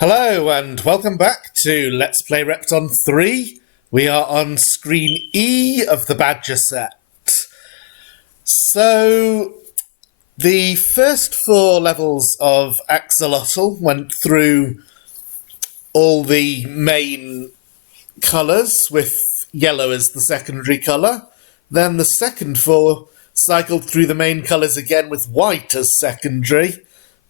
Hello and welcome back to Let's Play Repton 3. We are on screen E of the Badger set. So, the first 4 levels of Axolotl went through all the main colours, with yellow as the secondary colour. Then the second 4 cycled through the main colours again with white as secondary.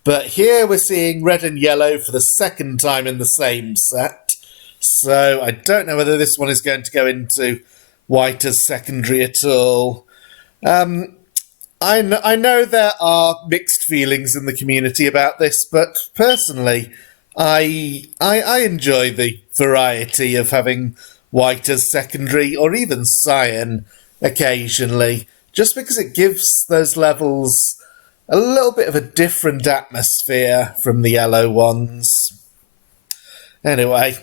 But here we're seeing red and yellow for the second time in the same set. So I don't know whether this one is going to go into white as secondary at all. I know there are mixed feelings in the community about this, but personally, I enjoy the variety of having white as secondary or even cyan occasionally, just because it gives those levels a little bit of a different atmosphere from the yellow ones. Anyway,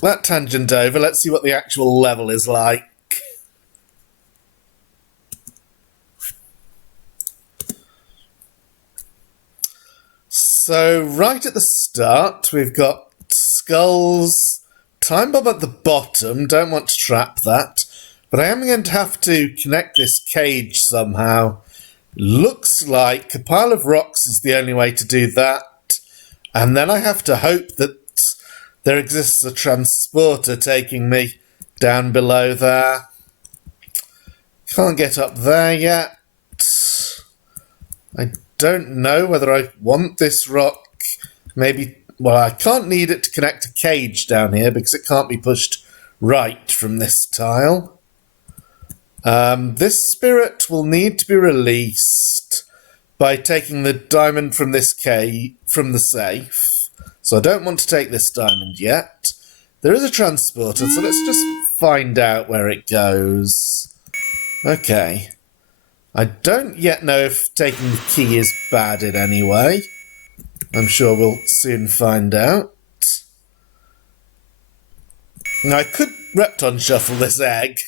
that tangent over, let's see what the actual level is like. So, right at the start, we've got skulls, time bomb at the bottom, don't want to trap that, but I am going to have to connect this cage somehow. Looks like a pile of rocks is the only way to do that, and then I have to hope that there exists a transporter taking me down below there. Can't get up there yet. I don't know whether I want this rock. Maybe, well, I can't need it to connect a cage down here because it can't be pushed right from this tile. This spirit will need to be released by taking the diamond from this from the safe. So I don't want to take this diamond yet. There is a transporter, so let's just find out where it goes. Okay. I don't yet know if taking the key is bad in any way. I'm sure we'll soon find out. Now I could Repton shuffle this egg,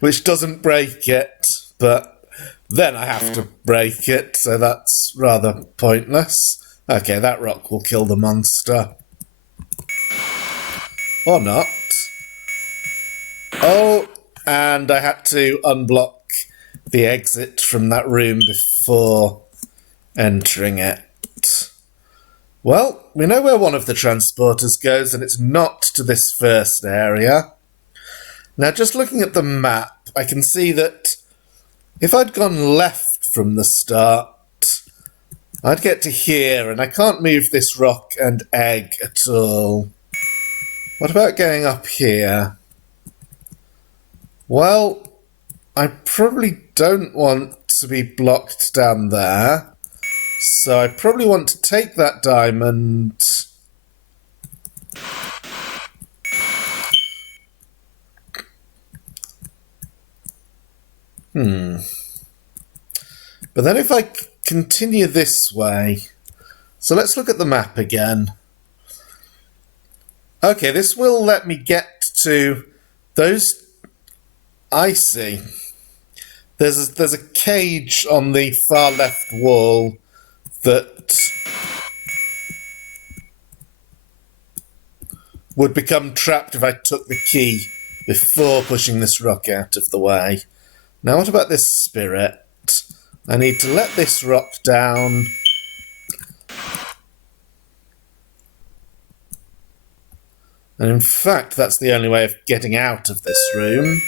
which doesn't break it, but then I have to break it, so that's rather pointless. Okay, that rock will kill the monster. Or not. Oh, and I had to unblock the exit from that room before entering it. Well, we know where one of the transporters goes, and it's not to this first area. Now, just looking at the map, I can see that if I'd gone left from the start, I'd get to here, and I can't move this rock and egg at all. What about going up here? Well, I probably don't want to be blocked down there, so I probably want to take that diamond. But then if I continue this way, so let's look at the map again. Okay, this will let me get to those. I see. There's a cage on the far left wall that would become trapped if I took the key before pushing this rock out of the way. Now what about this spirit? I need to let this rock down. And in fact, that's the only way of getting out of this room.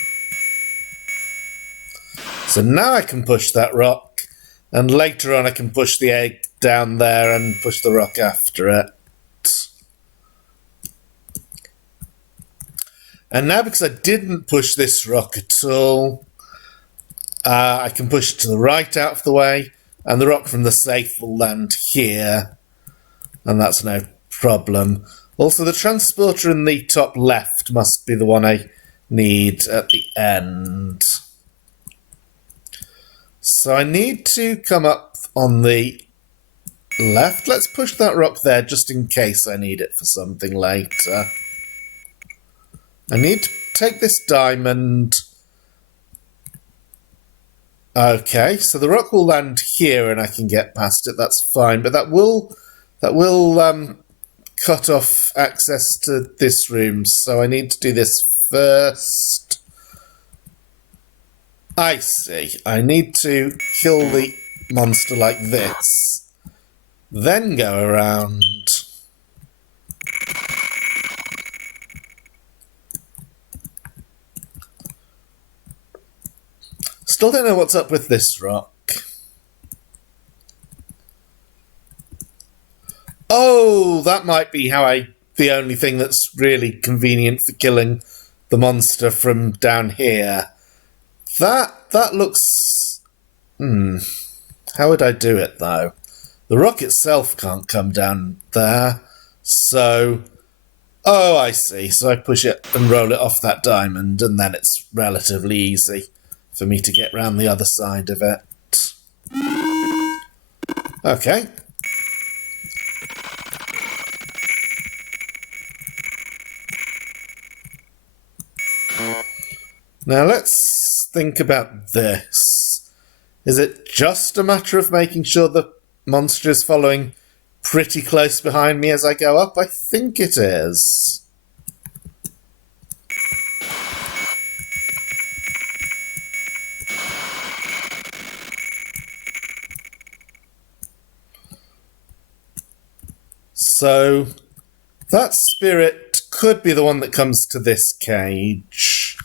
So now I can push that rock, and later on I can push the egg down there and push the rock after it. And now, because I didn't push this rock at all, I can push it to the right out of the way, and the rock from the safe will land here, and that's no problem. Also, the transporter in the top left must be the one I need at the end. So I need to come up on the left. Let's push that rock there just in case I need it for something later. I need to take this diamond. Okay, so the rock will land here and I can get past it. That's fine, but that will cut off access to this room, so I need to do this first. I see. I need to kill the monster like this, then go around. Still don't know what's up with this rock. Oh, that might be the only thing that's really convenient for killing the monster from down here. That looks... How would I do it, though? The rock itself can't come down there, so... Oh, I see. So I push it and roll it off that diamond, and then it's relatively easy for me to get round the other side of it. Okay. Now let's think about this. Is it just a matter of making sure the monster is following pretty close behind me as I go up? I think it is. So that spirit could be the one that comes to this cage.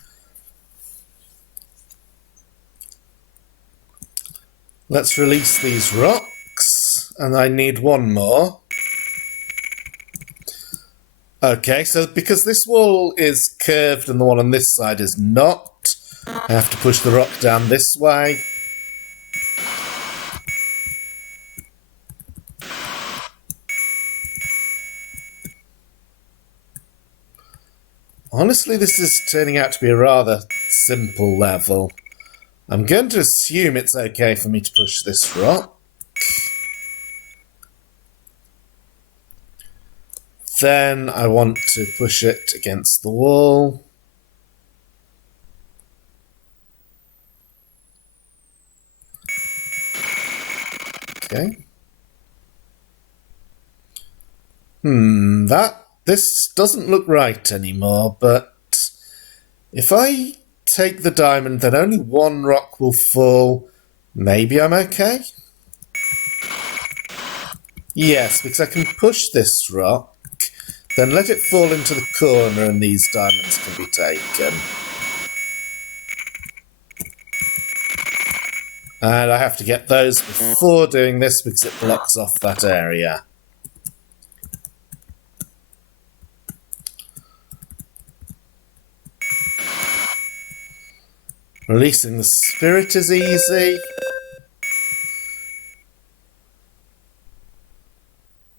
Let's release these rocks, and I need one more. Okay, so because this wall is curved and the one on this side is not, I have to push the rock down this way. Honestly, this is turning out to be a rather simple level. I'm going to assume it's okay for me to push this rock. Then I want to push it against the wall. Okay. This doesn't look right anymore, but if I take the diamond, then only one rock will fall. Maybe I'm okay? Yes, because I can push this rock, then let it fall into the corner and these diamonds can be taken. And I have to get those before doing this because it blocks off that area. Releasing the spirit is easy.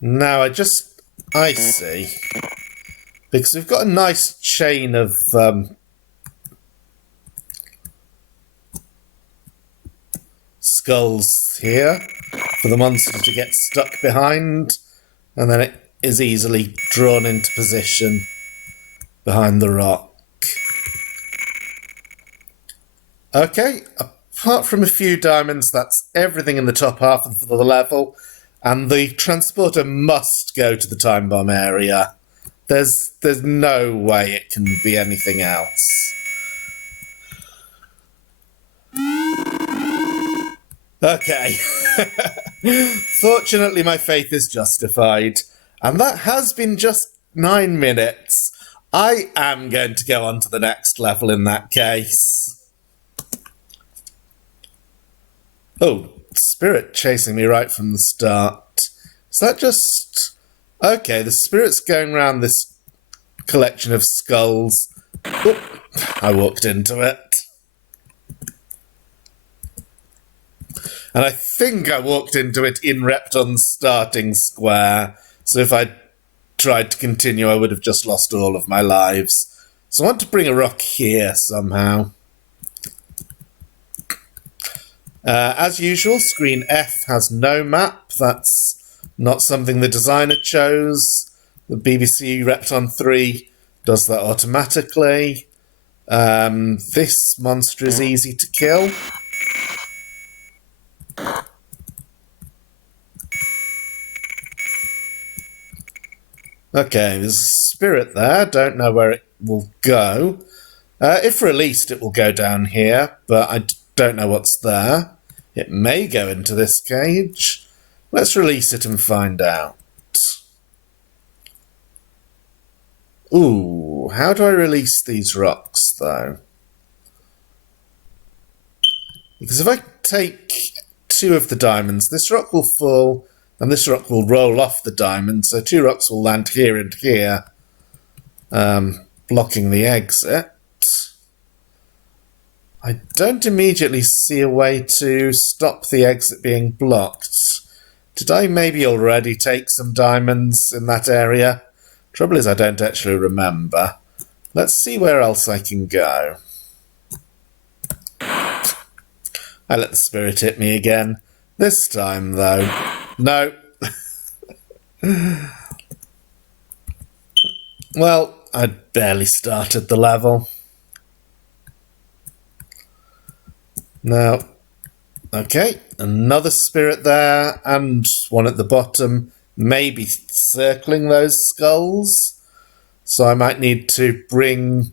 Now I see. Because we've got a nice chain of skulls here for the monster to get stuck behind, and then it is easily drawn into position behind the rock. Okay, apart from a few diamonds, that's everything in the top half of the level, and the transporter must go to the time bomb area. There's no way it can be anything else. Okay. Fortunately, my faith is justified, and that has been just 9 minutes. I am going to go on to the next level in that case. Oh, spirit chasing me right from the start. Is that just... Okay, the spirit's going around this collection of skulls. Oh, I walked into it. And I think I walked into it in Repton's starting square. So if I tried to continue, I would have just lost all of my lives. So I want to bring a rock here somehow. As usual, screen F has no map. That's not something the designer chose. The BBC Repton 3 does that automatically. This monster is easy to kill. Okay, there's a spirit there. Don't know where it will go. If released, it will go down here, but I don't know what's there. It may go into this cage. Let's release it and find out. Ooh, how do I release these rocks, though? Because if I take 2 of the diamonds, this rock will fall, and this rock will roll off the diamond, so 2 rocks will land here and here, blocking the exit. I don't immediately see a way to stop the exit being blocked. Did I maybe already take some diamonds in that area? Trouble is I don't actually remember. Let's see where else I can go. I let the spirit hit me again. This time, though. No. Well, I'd barely started the level. Now, okay, another spirit there, and one at the bottom, maybe circling those skulls. So I might need to bring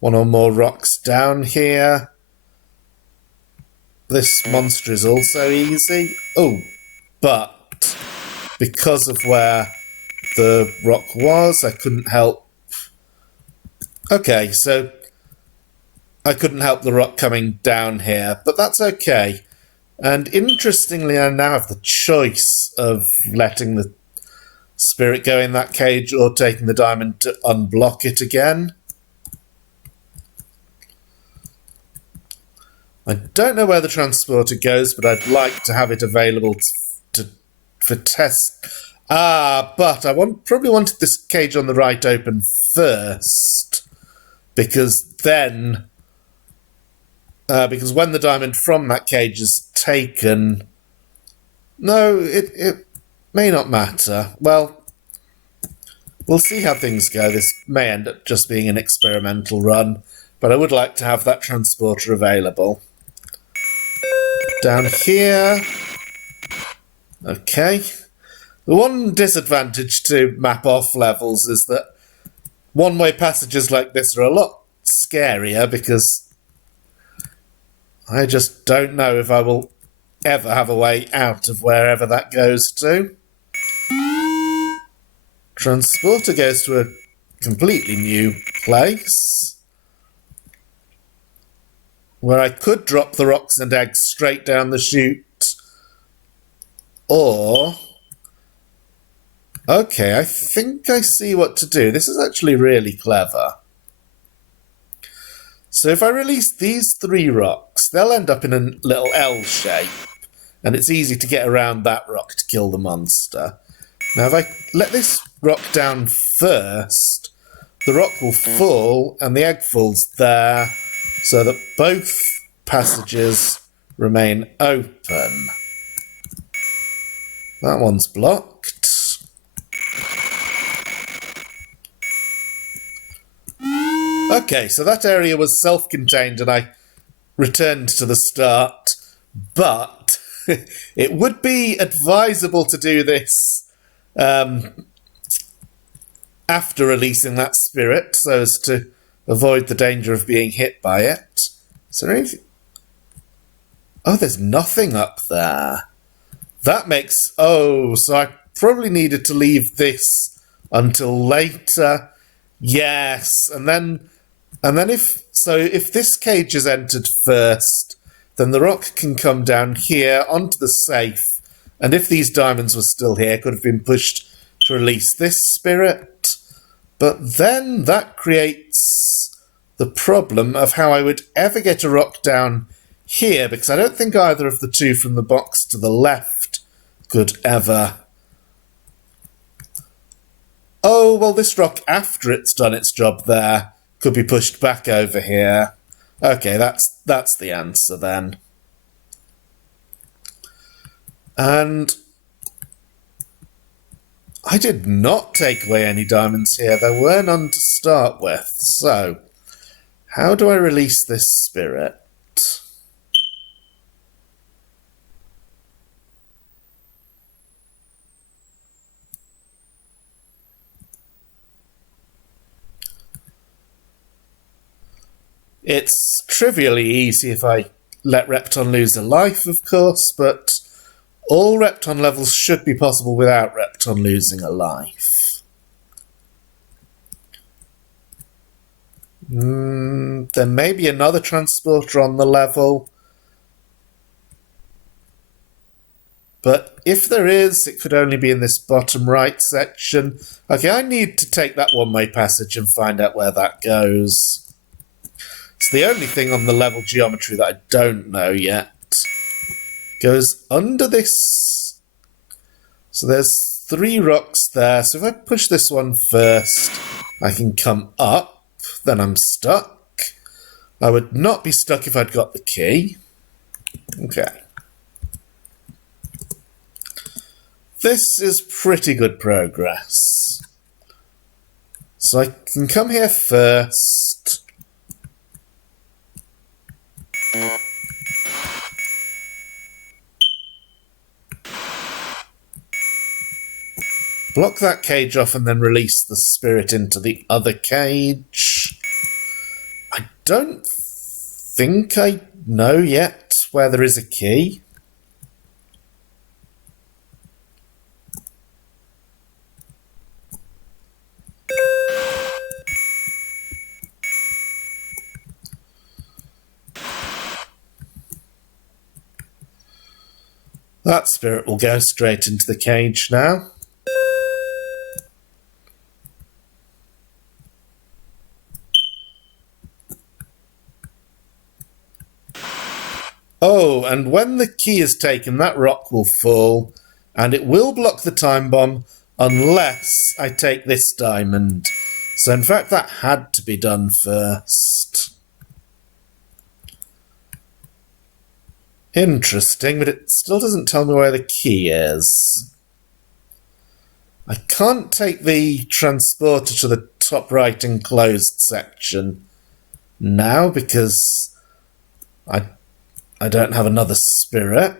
1 or more rocks down here. This monster is also easy. Oh, but because of where the rock was, I couldn't help. Okay, so I couldn't help the rock coming down here, but that's okay. And interestingly, I now have the choice of letting the spirit go in that cage or taking the diamond to unblock it again. I don't know where the transporter goes, but I'd like to have it available for test. But I probably wanted this cage on the right open first, because then, because when the diamond from that cage is taken, no, it may not matter. Well, we'll see how things go. This may end up just being an experimental run, but I would like to have that transporter available. Down here. Okay. The one disadvantage to map off levels is that one-way passages like this are a lot scarier, because I just don't know if I will ever have a way out of wherever that goes to. Transporter goes to a completely new place, where I could drop the rocks and eggs straight down the chute, or... Okay, I think I see what to do. This is actually really clever. So if I release these 3 rocks, they'll end up in a little L shape, and it's easy to get around that rock to kill the monster. Now if I let this rock down first, the rock will fall and the egg falls there, so that both passages remain open. That one's blocked. Okay, so that area was self-contained and I returned to the start, but it would be advisable to do this after releasing that spirit, so as to avoid the danger of being hit by it. Is there anything? Oh, there's nothing up there. That makes... Oh, so I probably needed to leave this until later. Yes, and then if this cage is entered first, then the rock can come down here onto the safe, and if these diamonds were still here, could have been pushed to release this spirit. But then that creates the problem of how I would ever get a rock down here, because I don't think either of the 2 from the box to the left could ever... Oh, well, this rock, after it's done its job there, could be pushed back over here. Okay, that's the answer then. And I did not take away any diamonds here. There were none to start with. So, how do I release this spirit? It's trivially easy if I let Repton lose a life, of course, but all Repton levels should be possible without Repton losing a life. There may be another transporter on the level. But if there is, it could only be in this bottom right section. Okay, I need to take that one-way passage and find out where that goes. It's the only thing on the level geometry that I don't know yet. Goes under this. So there's 3 rocks there. So if I push this one first, I can come up. Then I'm stuck. I would not be stuck if I'd got the key. Okay. This is pretty good progress. So I can come here first. Block that cage off and then release the spirit into the other cage. I don't think I know yet where there is a key. That spirit will go straight into the cage now. Oh, and when the key is taken, that rock will fall, and it will block the time bomb unless I take this diamond. So in fact, that had to be done first. Interesting, but it still doesn't tell me where the key is. I can't take the transporter to the top right enclosed section now because I don't have another spirit.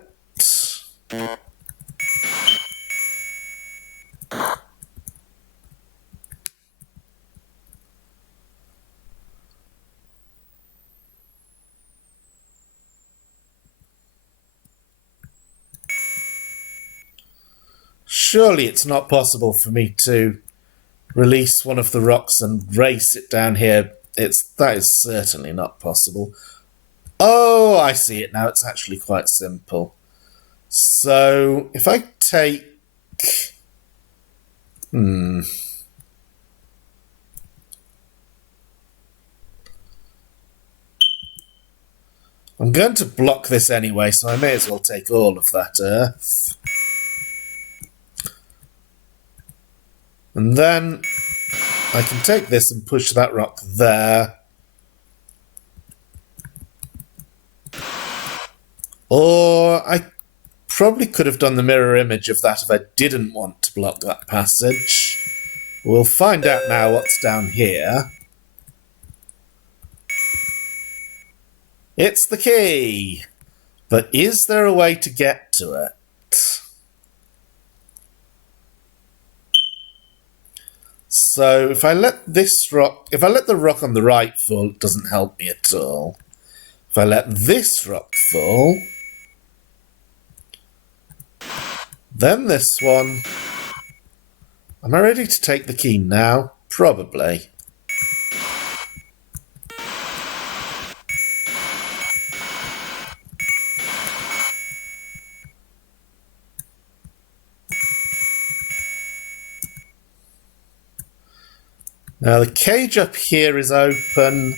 Surely it's not possible for me to release one of the rocks and race it down here. That is certainly not possible. Oh, I see it now. It's actually quite simple. So if I take... I'm going to block this anyway, so I may as well take all of that earth. And then I can take this and push that rock there. Or I probably could have done the mirror image of that if I didn't want to block that passage. We'll find out now what's down here. It's the key! But is there a way to get to it? So if I let the rock on the right fall, it doesn't help me at all. If I let this rock fall, then this one. Am I ready to take the key now? Probably. Now the cage up here is open,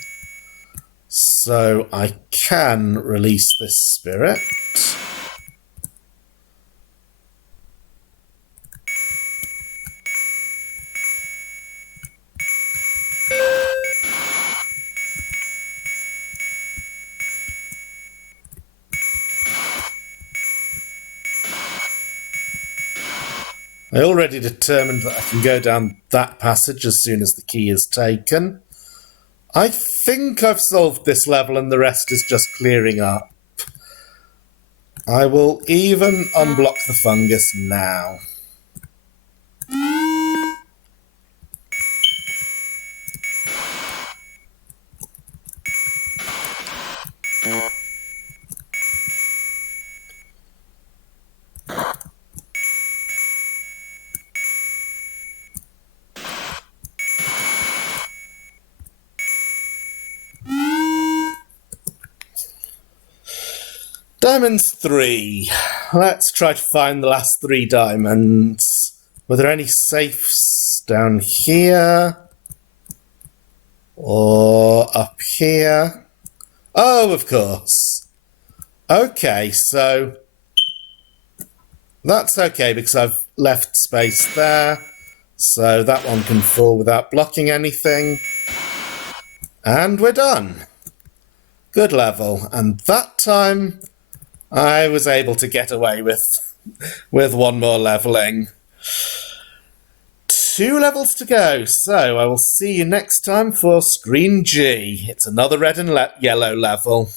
so I can release this spirit. I already determined that I can go down that passage as soon as the key is taken. I think I've solved this level and the rest is just clearing up. I will even unblock the fungus now. Diamonds 3. Let's try to find the last 3 diamonds. Were there any safes down here? Or up here? Oh, of course. Okay, so that's okay because I've left space there. So that one can fall without blocking anything. And we're done. Good level. And that time I was able to get away with one more leveling. 2 levels to go, so I will see you next time for Screen G. It's another red and yellow level.